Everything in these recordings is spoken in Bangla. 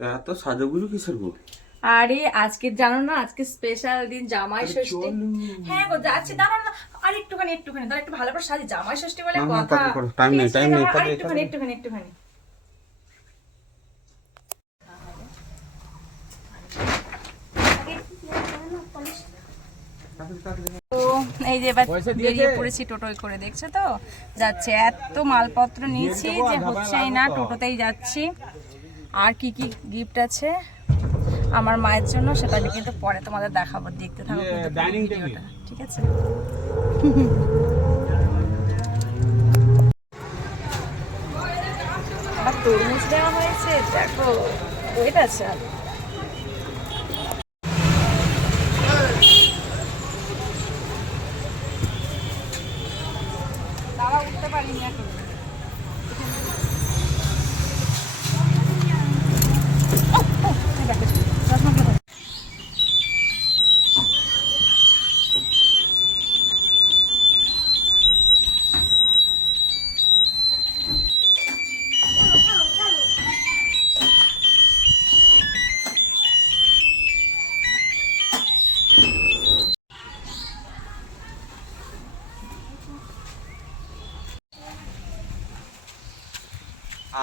এত সাজুগুজু কিসের গো? আরে আজকে জানো না, আজকে স্পেশাল দিন, জামাই ষষ্ঠী। হ্যাঁ গো যাচ্ছি, দাঁড়াও না আর একটুখানি তাহলে একটু ভালো করে সাজি, জামাই ষষ্ঠী বলে কথা। টাইম নেই, টাইম নেই, আর একটুখানি তো এই যে এবার বেরিয়ে পড়েছি টোটোয় করে, দেখছো তো যাচ্ছে। এত মালপত্র নিয়েছি যে হচ্ছেই না, টোটোতেই যাচ্ছি। আর কি কি গিফট আছে আমার মায়ের জন্য সেটা আমি কিন্তু পরে তোমাদের দেখাবো, দেখতে থাকো কিন্তু ভিডিওটা, ঠিক আছে? আবার তরমুজ দেওয়া হয়েছে, দেখো ওয়েট আছে। দাঁড়া, উঠতে পারিনি এখন।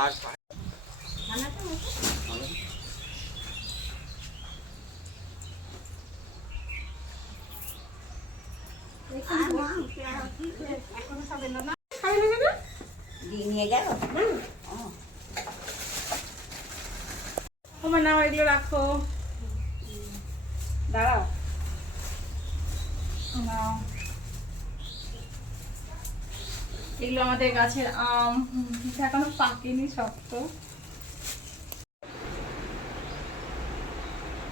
আর নিয়ে গেল তোমার নাম এগুলো রাখো, দাঁড়াও নাও। এগুলো আমাদের গাছের আম, এখনো পাকেনি, শক্ত।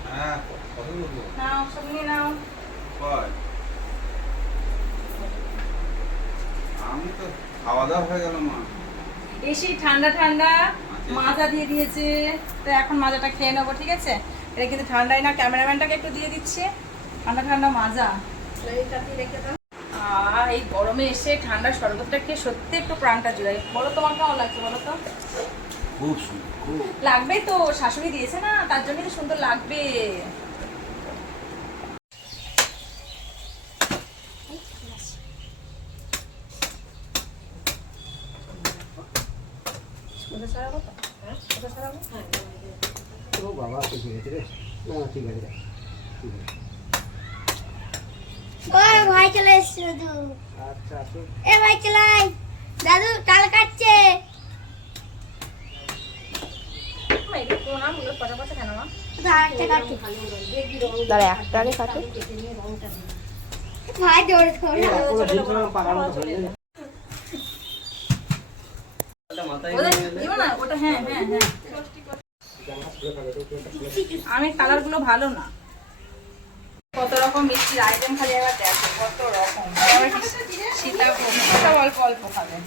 হ্যাঁ, কত বলবো? নাও সব নিয়ে নাও। কয়? আমি তো খাওয়া দাওয়া হয়ে গেল মা। এসে ঠান্ডা ঠান্ডা মাজা দিয়ে দিয়েছে, তো এখন মাজাটা খেয়ে নেবো, ঠিক আছে? এটা কিন্তু ঠান্ডাই না, ক্যামেরাম্যানটাকে একটু দিয়ে দিচ্ছে ঠান্ডা ঠান্ডা মাজা। আর এই গরমে এসে ঠান্ডা শরবতটা খেয়ে সত্যি একটু প্রাণটা জুড়াই। বলো তোমার কেমন লাগছে বলো তো? খুব সুন্দর, খুব। লাগবেই তো, শাশুড়ি দিয়েছে না, তার জন্যই তো সুন্দর লাগবে। ও বাবা, ঠিক আছে রে। না ঠিক আছে, ওই ভাই চলে এসছে দাদু। আচ্ছা আসো। এ ভাই চলাই, দাদু তাল কাটছে। দাঁড়া একটা আগে কাটে। ভাই দৌড়ে দৌড়ে কোনো জিনিস না পাকানো তো হয়ে যাবে। ওটা হ্যাঁ হ্যাঁ হ্যাঁ, আমি কালার গুলো ভালো না। কত রকম মিষ্টির আইটেম, খালি আবার দেখো কত রকম। সীতাভোগ সব অল্প অল্প খাবে।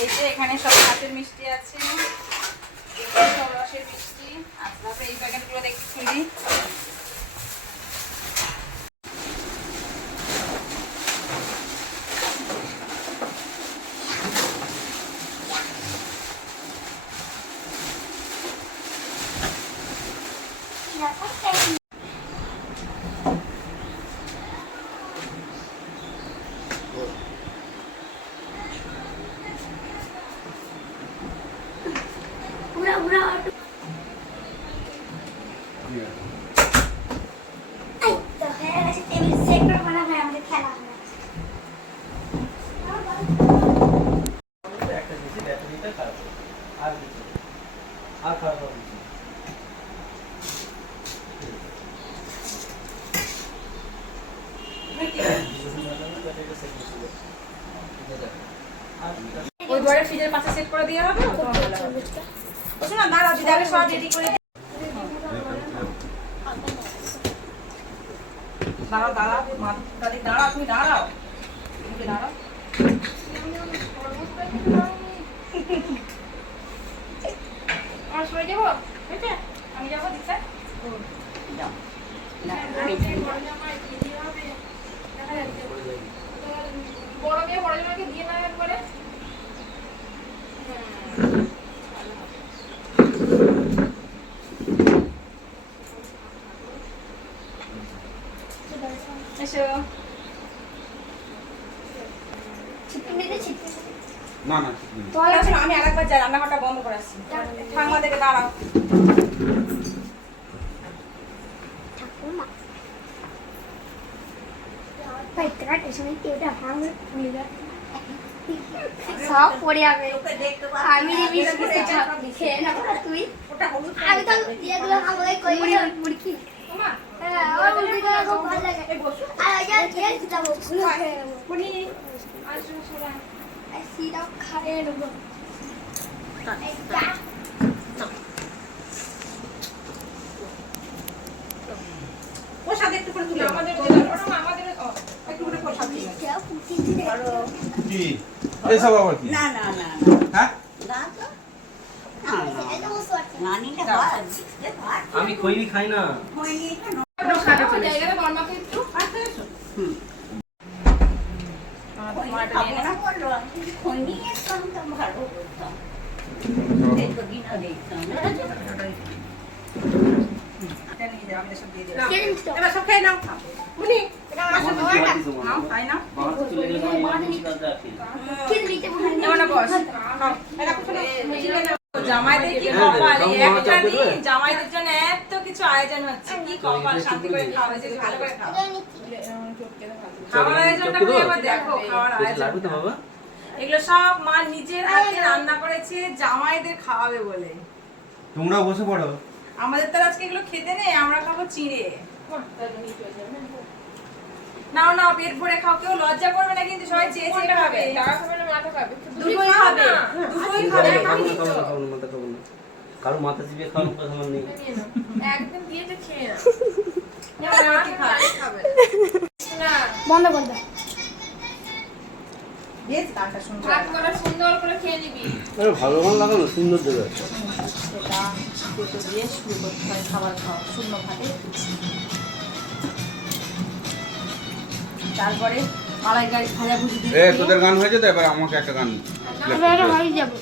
এই যে এখানে সব হাতের মিষ্টি আছে, এখানে সব রসের মিষ্টি। আর তারপরে এই প্যাকেটগুলো দেখি খুলি। পুরা পুরা এই তো হয়ে গেছে, টেবিল সেট করে মনে হয় আমাদের খেলা হয়ে গেছে। একটা জিনিস ব্যাটারিটা খারাপ আর কিছু আর খারাপ হবে না। ওই ঘরে ফ্রিজের পাশে সেট করে দিয়ে হবে। ওটা না দাঁড়াও, দিদি আগে সব রেডি করে দাঁড়াও দাঁড়াও, দাদি দাঁড়াও, তুমি দাঁড়াও, তুমি দাঁড়াও। আমার সবাই যাবো, বুঝছে? আমি যাবো দিচ্ছে যাও। বড় মেয়ে বড় জনকে দিয়ে না একবারে। না না ঠিক নেই। শোনো, আমি আরেকবার যাই, রান্নাঘরটা বন্ধ করে আসছি। ঠাকুমা থেকে দাঁড়াও। ঠাকুমা ভাই কাটে সময় কেউটা ভাঙবে ভুলে যায় সব পড়ে যাবে আমি বিস্কুটে খেয়ে নেবো আর তুই আমি তো এগুলো আমাকে কই মুড়কি হ্যাঁ আমার মুড়কিগুলো খুব ভালো লাগে আর আজ খেয়ে যাবো আর সিরাপ খাইয়ে নেবো প্রসাদ একটু করে তুলে আমাদের একটু করে প্রসাদ দিন। কি এসব আবার কি না না না হ্যাঁ না তো এটা বসে আছে নানিটা ভাত দিতে ভাত আমি খৈনি খাই না। হয়নি কেন জায়গাটা গরমাকে একটু আসতে এসো। খৈনি খাবো না বললো আমি খৈনি একদম তো ভালো করতাম দেখো দিনও দেখতাম এটা নিয়ে যাও, আমি এসব দিয়ে দিই। কে নিচ্ছ এবার সব খেয়ে নাও। মুনি, এটা আসো। নাও, খাই নাও। বাবা তো চলে গেলে আমি মাঝে কাজ রাখি। কে নিতে বলে এবার না বস। খাও। এটা শোনো, মুজিলে নাও। জামাইদের কি কপাল, এই একটা দিন জামাইদের জন্য এত কিছু আয়োজন হচ্ছে, কি কপাল, শান্তি করে খাওয়া হয়েছে, ভালো করে খাও। খাওয়ার আয়োজনটা করে একবার দেখো, খাওয়ার আয়োজন। লাগবে তো বাবা? এগুলো সব মা নিজের হাতে রান্না করেছে জামাইদের খাওয়াবে বলে। তোমরাও বসে পড়ো। আমাদের তো আজকে এগুলো খেতে নেই, আমরা খাবো চিড়ে। নাও নাও, পেট ভরে খাও, কেউ লজ্জা করবে না কিন্তু সবাই চেয়ে চেয়ে খাবে। দুটোই খাবে, দুটোই খাবে। খাবো না, খাবো না, খাবো না, মাথা খাবো না। কারো মাথা চিবিয়ে খাওয়ানোর কথা আমার নেই। একদম দিয়েছে খেয়ে না এবার কি খাবে? না বন্ধ করে দাও বেশ গানটা শুনতে ভাত হবে। করা সুন্দর করে খেয়ে নিবি আরে ভালো গান লাগানো সুন্দর দেবে। সেটা দুটো দিয়ে শুরু করতে হয় খাবার খাওয়া, শূন্য ভাতে। তারপরে মালাই গাড়ি ভাজা ভুজি এ তোদের গান হয়েছে তো, এবার আমাকে একটা গান play করতে হবে। হয়ে যাবে